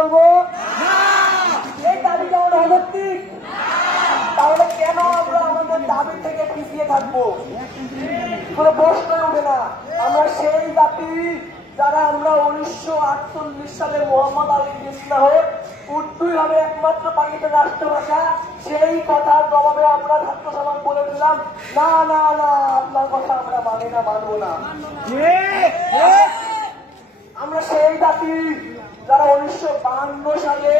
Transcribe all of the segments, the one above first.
করবো? এই দাবি কেমন অযৌক্তিক? তাহলে কেন আমরা আমাদের দাবি থেকে পিছিয়ে থাকবো? কোনো প্রশ্নই ওঠে না। আমরা সেই জাতি যারা আমরা 1948 সালে মোহাম্মদ আলী জিন্নাহ উর্দুই হবে একমাত্র পাকিস্তানের রাষ্ট্রভাষা, সেই কথার জবাবে আমরা ছাত্র সমাজ বলেছিলাম না না না, আপনার কথা আমরা মানি না, মানবো না। আমরা সেই জাতি যারা 1952 সালে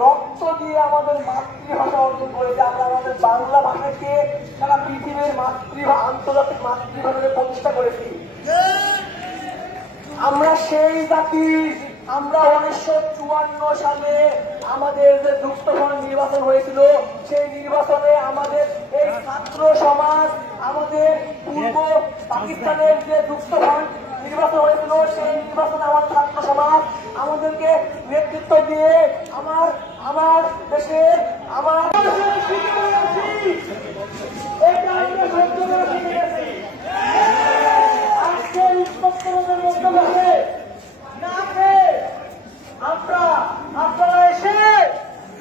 রক্ত দিয়ে আমাদের মাতৃভাষা অর্জন করেছে, আমরা আমাদের বাংলা ভাষাকে সারা পৃথিবীর আন্তর্জাতিক মাতৃভাষাকে প্রতিষ্ঠা করেছি। আমরা সেই জাতি, আমরা 1954 সালে আমাদের যে যুক্তফ্রন্ট নির্বাচন হয়েছিল, সেই নির্বাচনে আমাদের এই ছাত্র সমাজ, আমাদের পূর্ব পাকিস্তানের যে যুক্তফ্রন্ট নির্বাচন হয়েছিল, সেই নির্বাচনে আমার ছাত্র সমাজ আমাদেরকে নেতৃত্ব দিয়ে আমার দেশে আমার আপনারা এসে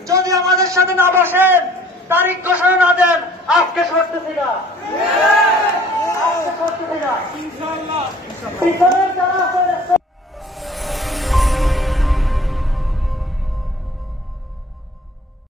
যদি আমাদের সাথে না বসেন, তারিখ ঘোষণা না দেন, আজকে সরতেছি না, আজকে সরতেছি না।